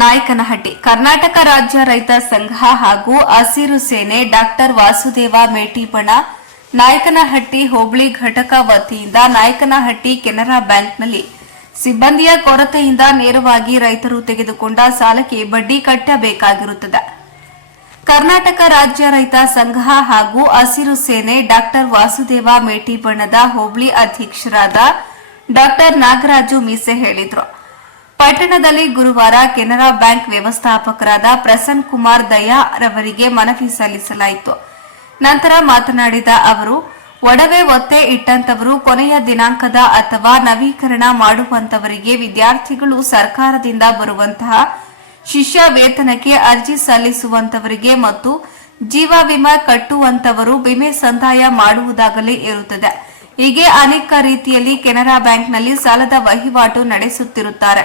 ನಾಯಕನಹಟ್ಟಿ ಕರ್ನಾಟಕ ರಾಜ್ಯ ರೈತ ಸಂಘ ಹಾಗೂ ಹಸಿರು ಸೇನೆ ಡಾಕ್ಟರ್ ವಾಸುದೇವ ಮೇಟಿಬಣ ನಾಯಕನಹಟ್ಟಿ ಹೋಬಳಿ ಘಟಕ ವತಿಯಿಂದ ನಾಯಕನಹಟ್ಟಿ ಕೆನರಾ ಬ್ಯಾಂಕ್ನಲ್ಲಿ ಸಿಬ್ಬಂದಿಯ ಕೊರತೆಯಿಂದ ನೇರವಾಗಿ ರೈತರು ತೆಗೆದುಕೊಂಡ ಸಾಲಕ್ಕೆ ಬಡ್ಡಿ ಕಟ್ಟಬೇಕಾಗಿರುತ್ತದೆ. ಕರ್ನಾಟಕ ರಾಜ್ಯ ರೈತ ಸಂಘ ಹಾಗೂ ಹಸಿರು ಸೇನೆ ಡಾಕ್ಟರ್ ವಾಸುದೇವ ಮೇಟಿಬಣದ ಹೋಬಳಿ ಅಧ್ಯಕ್ಷರಾದ ಡಾಕ್ಟರ್ ನಾಗರಾಜು ಮೀಸೆ ಹೇಳಿದರು. ಪಟ್ಟಣದಲ್ಲಿ ಗುರುವಾರ ಕೆನರಾ ಬ್ಯಾಂಕ್ ವ್ಯವಸ್ಥಾಪಕರಾದ ಪ್ರಸನ್ನ ಕುಮಾರ್ ದಯಾ ರವರಿಗೆ ಮನವಿ ಸಲ್ಲಿಸಲಾಯಿತು. ನಂತರ ಮಾತನಾಡಿದ ಅವರು, ಒಡವೆ ಒತ್ತೆ ಇಟ್ಟಂತವರು, ಕೊನೆಯ ದಿನಾಂಕದ ಅಥವಾ ನವೀಕರಣ ಮಾಡುವಂತವರಿಗೆ, ವಿದ್ಯಾರ್ಥಿಗಳು, ಸರ್ಕಾರದಿಂದ ಬರುವಂತಹ ಶಿಷ್ಯ ವೇತನಕ್ಕೆ ಅರ್ಜಿ ಸಲ್ಲಿಸುವಂತವರಿಗೆ ಮತ್ತು ಜೀವ ವಿಮೆ ಕಟ್ಟುವಂತವರು ವಿಮೆ ಸಂದಾಯ ಮಾಡುವುದಾಗಲೇ ಇರುತ್ತದೆ. ಹೀಗೆ ಅನೇಕ ರೀತಿಯಲ್ಲಿ ಕೆನರಾ ಬ್ಯಾಂಕ್ನಲ್ಲಿ ಸಾಲದ ವಹಿವಾಟು ನಡೆಸುತ್ತಿರುತ್ತಾರೆ.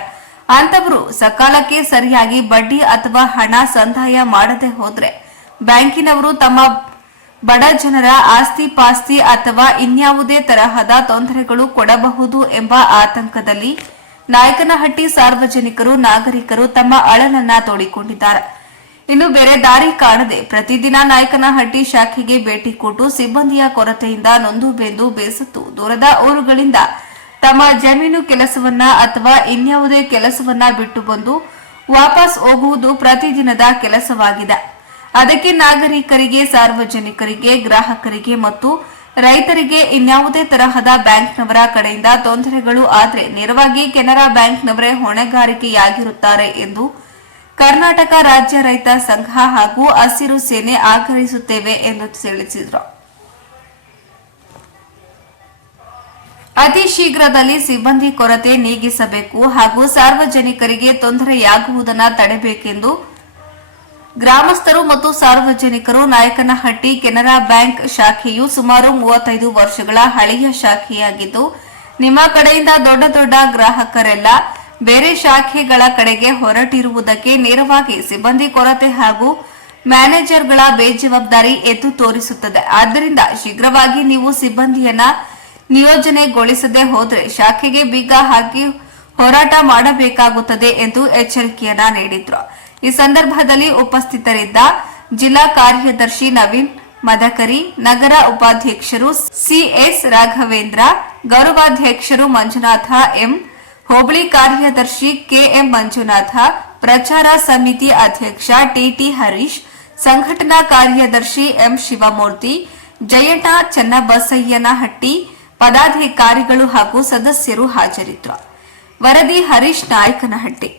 ಅಂತವರು ಸಕಾಲಕ್ಕೆ ಸರಿಯಾಗಿ ಬಡ್ಡಿ ಅಥವಾ ಹಣ ಸಂದಾಯ ಮಾಡದೆ ಹೋದ್ರೆ ಬ್ಯಾಂಕಿನವರು ತಮ್ಮ ಬಡ ಜನರ ಆಸ್ತಿ ಪಾಸ್ತಿ ಅಥವಾ ಇನ್ಯಾವುದೇ ತರಹದ ತೊಂದರೆಗಳು ಕೊಡಬಹುದು ಎಂಬ ಆತಂಕದಲ್ಲಿ ನಾಯಕನಹಟ್ಟಿ ಸಾರ್ವಜನಿಕರು, ನಾಗರಿಕರು ತಮ್ಮ ಅಳಲನ್ನ ತೋಡಿಕೊಂಡಿದ್ದಾರೆ. ಇನ್ನು ಬೇರೆ ದಾರಿ ಕಾಣದೆ ಪ್ರತಿದಿನ ನಾಯಕನಹಟ್ಟಿ ಶಾಖೆಗೆ ಭೇಟಿ ಕೊಟ್ಟು ಸಿಬ್ಬಂದಿಯ ಕೊರತೆಯಿಂದ ನೊಂದು ಬೆಂದು ಬೇಸತ್ತು ದೂರದ ಊರುಗಳಿಂದ ತಮ್ಮ ಜಮೀನು ಕೆಲಸವನ್ನ ಅಥವಾ ಇನ್ಯಾವುದೇ ಕೆಲಸವನ್ನ ಬಿಟ್ಟು ಬಂದು ವಾಪಸ್ ಹೋಗುವುದು ಪ್ರತಿದಿನದ ಕೆಲಸವಾಗಿದೆ. ಅದಕ್ಕೆ ನಾಗರಿಕರಿಗೆ, ಸಾರ್ವಜನಿಕರಿಗೆ, ಗ್ರಾಹಕರಿಗೆ ಮತ್ತು ರೈತರಿಗೆ ಇನ್ಯಾವುದೇ ತರಹದ ಬ್ಯಾಂಕ್ನವರ ಕಡೆಯಿಂದ ತೊಂದರೆಗಳು ಆದರೆ ನೇರವಾಗಿ ಕೆನರಾ ಬ್ಯಾಂಕ್ನವರೇ ಹೊಣೆಗಾರಿಕೆಯಾಗಿರುತ್ತಾರೆ ಎಂದು ಕರ್ನಾಟಕ ರಾಜ್ಯ ರೈತ ಸಂಘ ಹಾಗೂ ಹಸಿರು ಸೇನೆ ಆಗ್ರಹಿಸುತ್ತೇವೆ ಎಂದು ತಿಳಿಸಿದರು. ಅತಿ ಶೀಘ್ರದಲ್ಲಿ ಸಿಬ್ಬಂದಿ ಕೊರತೆ ನೀಗಿಸಬೇಕು ಹಾಗೂ ಸಾರ್ವಜನಿಕರಿಗೆ ತೊಂದರೆಯಾಗುವುದನ್ನು ತಡೆಯಬೇಕೆಂದು ಗ್ರಾಮಸ್ಥರು ಮತ್ತು ಸಾರ್ವಜನಿಕರು. ನಾಯಕನಹಟ್ಟಿ ಕೆನರಾ ಬ್ಯಾಂಕ್ ಶಾಖೆಯು ಸುಮಾರು 35 ವರ್ಷಗಳ ಹಳೆಯ ಶಾಖೆಯಾಗಿದ್ದು, ನಿಮ್ಮ ಕಡೆಯಿಂದ ದೊಡ್ಡ ದೊಡ್ಡ ಗ್ರಾಹಕರೆಲ್ಲ ಬೇರೆ ಶಾಖೆಗಳ ಕಡೆಗೆ ಹೊರಟಿರುವುದಕ್ಕೆ ನೇರವಾಗಿ ಸಿಬ್ಬಂದಿ ಕೊರತೆ ಹಾಗೂ ಮ್ಯಾನೇಜರ್ಗಳ ಬೇಜವಾಬ್ದಾರಿ ಎದ್ದು ತೋರಿಸುತ್ತದೆ. ಆದ್ದರಿಂದ ಶೀಘ್ರವಾಗಿ ನೀವು ಸಿಬ್ಬಂದಿಯನ್ನ ನಿಯೋಜನೆಗೊಳಿಸದೆ ಹೋದರೆ ಶಾಖೆಗೆ ಬೀಗ ಹಾಕಿ ಹೋರಾಟ ಮಾಡಬೇಕಾಗುತ್ತದೆ ಎಂದು ಎಚ್ಚರಿಕೆಯನ್ನ ನೀಡಿದ್ರು. ಈ ಸಂದರ್ಭದಲ್ಲಿ ಉಪಸ್ಥಿತರಿದ್ದ ಜಿಲ್ಲಾ ಕಾರ್ಯದರ್ಶಿ ನವೀನ್ ಮದಕರಿ, ನಗರ ಉಪಾಧ್ಯಕ್ಷರು ಸಿಎಸ್ ರಾಘವೇಂದ್ರ, ಗೌರವಾಧ್ಯಕ್ಷರು ಮಂಜುನಾಥ ಎಂ, ಹೋಬಳಿ ಕಾರ್ಯದರ್ಶಿ ಕೆಎಂ ಮಂಜುನಾಥ, ಪ್ರಚಾರ ಸಮಿತಿ ಅಧ್ಯಕ್ಷ ಟಿಟಿ ಹರೀಶ್, ಸಂಘಟನಾ ಕಾರ್ಯದರ್ಶಿ ಎಂ ಶಿವಮೂರ್ತಿ, ಜಯಣ್ಣ ಚನ್ನಬಸಯ್ಯನಹಟ್ಟಿ, ಪದಾಧಿಕಾರಿಗಳು ಹಾಗೂ ಸದಸ್ಯರು ಹಾಜರಿದ್ದರು. ವರದಿ ಹರೀಶ್, ನಾಯಕನಹಟ್ಟಿ.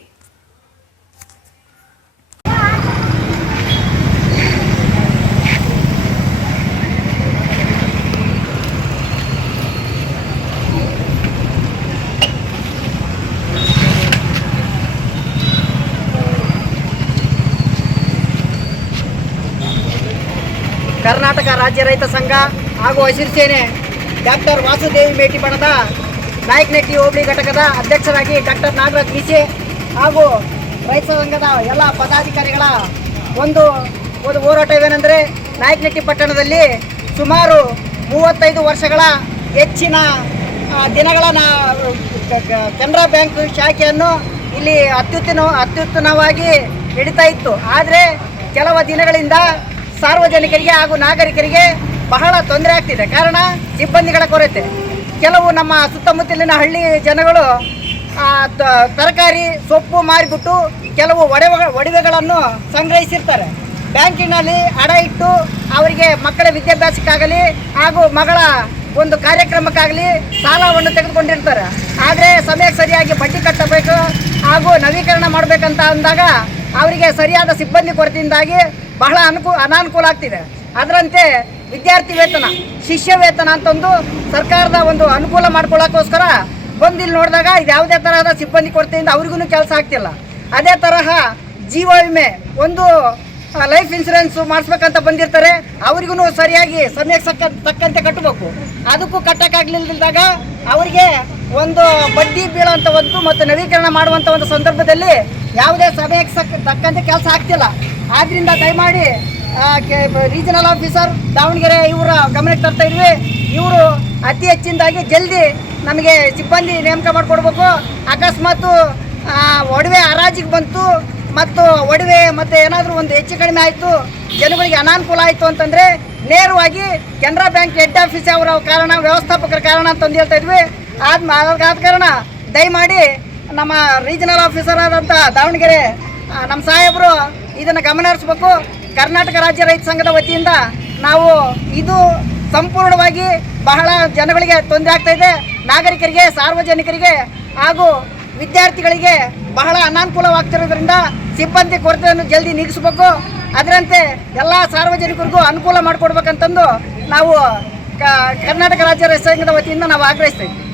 ಕರ್ನಾಟಕ ರಾಜ್ಯ ರೈತ ಸಂಘ ಹಾಗೂ ಹಸಿರು ಸೇನೆ ಡಾಕ್ಟರ್ ವಾಸುದೇವಿ ಮೇಟಿಬಣದ ನಾಯಕನಹಟ್ಟಿ ಹೋಬಳಿ ಘಟಕದ ಅಧ್ಯಕ್ಷರಾಗಿ ಡಾಕ್ಟರ್ ನಾಗರಾಜ್ ಮೀಸೆ ಹಾಗೂ ರೈತ ಸಂಘದ ಎಲ್ಲ ಪದಾಧಿಕಾರಿಗಳ ಒಂದು ಹೋರಾಟವೇನೆಂದರೆ, ನಾಯಕನಹಟ್ಟಿ ಪಟ್ಟಣದಲ್ಲಿ ಸುಮಾರು 35 ವರ್ಷಗಳ ಹೆಚ್ಚಿನ ದಿನಗಳ ಕೆನರಾ ಬ್ಯಾಂಕ್ ಶಾಖೆಯನ್ನು ಇಲ್ಲಿ ಅತ್ಯುತ್ತಮವಾಗಿ ನಡೀತಾ ಇತ್ತು. ಆದರೆ ಕೆಲವು ದಿನಗಳಿಂದ ಸಾರ್ವಜನಿಕರಿಗೆ ಹಾಗೂ ನಾಗರಿಕರಿಗೆ ಬಹಳ ತೊಂದರೆ ಆಗ್ತಿದೆ. ಕಾರಣ ಸಿಬ್ಬಂದಿಗಳ ಕೊರತೆ. ಕೆಲವು ನಮ್ಮ ಸುತ್ತಮುತ್ತಲಿನ ಹಳ್ಳಿ ಜನಗಳು ತರಕಾರಿ ಸೊಪ್ಪು ಮಾರಿಬಿಟ್ಟು ಕೆಲವು ಒಡವೆಗಳನ್ನು ಸಂಗ್ರಹಿಸಿರ್ತಾರೆ. ಬ್ಯಾಂಕಿನಲ್ಲಿ ಹಣ ಇಟ್ಟು ಅವರಿಗೆ ಮಕ್ಕಳ ವಿದ್ಯಾಭ್ಯಾಸಕ್ಕಾಗಲಿ ಹಾಗೂ ಮಗಳ ಒಂದು ಕಾರ್ಯಕ್ರಮಕ್ಕಾಗಲಿ ಸಾಲವನ್ನು ತೆಗೆದುಕೊಂಡಿರ್ತಾರೆ. ಆದರೆ ಸಮಯಕ್ಕೆ ಸರಿಯಾಗಿ ಬಡ್ಡಿ ಕಟ್ಟಬೇಕು ಹಾಗೂ ನವೀಕರಣ ಮಾಡಬೇಕಂತ ಅಂದಾಗ ಅವರಿಗೆ ಸರಿಯಾದ ಸಿಬ್ಬಂದಿ ಕೊರತೆಯಿಂದಾಗಿ ಬಹಳ ಅನಾನುಕೂಲ ಆಗ್ತಿದೆ. ಅದರಂತೆ ವಿದ್ಯಾರ್ಥಿ ವೇತನ, ಶಿಷ್ಯ ವೇತನ ಅಂತಂದು ಸರ್ಕಾರದ ಒಂದು ಅನುಕೂಲ ಮಾಡ್ಕೊಳ್ಳೋಕ್ಕೋಸ್ಕರ ಬಂದು ಇಲ್ಲಿ ನೋಡಿದಾಗ ಇದು ಯಾವುದೇ ತರಹದ ಸಿಬ್ಬಂದಿ ಕೊರತೆಯಿಂದ ಅವ್ರಿಗೂ ಕೆಲಸ ಆಗ್ತಿಲ್ಲ. ಅದೇ ತರಹ ಜೀವ ವಿಮೆ, ಒಂದು ಲೈಫ್ ಇನ್ಶೂರೆನ್ಸ್ ಮಾಡಿಸ್ಬೇಕಂತ ಬಂದಿರ್ತಾರೆ, ಅವ್ರಿಗೂ ಸರಿಯಾಗಿ ಸಮಯಕ್ಕೆ ತಕ್ಕಂತೆ ಕಟ್ಟಬೇಕು. ಅದಕ್ಕೂ ಕಟ್ಟಕ್ಕಾಗಲಿಲ್ಲದಾಗ ಅವರಿಗೆ ಒಂದು ಬಡ್ಡಿ ಬೀಳುವಂಥ ಒಂದು ಮತ್ತು ನವೀಕರಣ ಮಾಡುವಂಥ ಒಂದು ಸಂದರ್ಭದಲ್ಲಿ ಯಾವುದೇ ಸಮಯಕ್ಕೆ ತಕ್ಕಂತೆ ಕೆಲಸ ಆಗ್ತಿಲ್ಲ. ಆದ್ದರಿಂದ ದಯಮಾಡಿ ರೀಜನಲ್ ಆಫೀಸರ್ ದಾವಣಗೆರೆ ಇವರ ಗಮನಕ್ಕೆ ತರ್ತಾ ಇದ್ವಿ. ಇವರು ಅತಿ ಹೆಚ್ಚಿನದಾಗಿ ಜಲ್ದಿ ನಮಗೆ ಸಿಬ್ಬಂದಿ ನೇಮಕ ಮಾಡಿಕೊಡ್ಬೇಕು. ಅಕಸ್ಮಾತ್ ಒಡವೆ ಹರಾಜಿಗೆ ಬಂತು, ಮತ್ತು ಒಡವೆ ಮತ್ತು ಏನಾದರೂ ಒಂದು ಹೆಚ್ಚು ಕಡಿಮೆ ಆಯಿತು, ಜನಗಳಿಗೆ ಅನಾನುಕೂಲ ಆಯಿತು ಅಂತಂದರೆ ನೇರವಾಗಿ ಕೆನರಾ ಬ್ಯಾಂಕ್ ಹೆಡ್ ಆಫೀಸ್ ಅವರ ಕಾರಣ, ವ್ಯವಸ್ಥಾಪಕರ ಕಾರಣ ಅಂತಂದು ಹೇಳ್ತಾ ಇದ್ವಿ. ಆದ ಕಾರಣ ದಯಮಾಡಿ ನಮ್ಮ ರೀಜನಲ್ ಆಫೀಸರ್ ಆದಂಥ ದಾವಣಗೆರೆ ನಮ್ಮ ಸಾಹೇಬರು ಇದನ್ನು ಗಮನ ಹರಿಸ್ಬೇಕು. ಕರ್ನಾಟಕ ರಾಜ್ಯ ರೈತ ಸಂಘದ ವತಿಯಿಂದ ನಾವು ಇದು ಸಂಪೂರ್ಣವಾಗಿ ಬಹಳ ಜನಗಳಿಗೆ ತೊಂದರೆ ಆಗ್ತಾ ಇದೆ. ನಾಗರಿಕರಿಗೆ, ಸಾರ್ವಜನಿಕರಿಗೆ ಹಾಗೂ ವಿದ್ಯಾರ್ಥಿಗಳಿಗೆ ಬಹಳ ಅನಾನುಕೂಲವಾಗ್ತಿರೋದ್ರಿಂದ ಸಿಬ್ಬಂದಿ ಕೊರತೆಯನ್ನು ಜಲ್ದಿ ನೀಗಿಸಬೇಕು. ಅದರಂತೆ ಎಲ್ಲ ಸಾರ್ವಜನಿಕರಿಗೂ ಅನುಕೂಲ ಮಾಡಿಕೊಡ್ಬೇಕಂತಂದು ನಾವು ಕರ್ನಾಟಕ ರಾಜ್ಯ ರೈತ ಸಂಘದ ವತಿಯಿಂದ ನಾವು ಆಗ್ರಹಿಸ್ತಾ ಇದ್ದೀವಿ.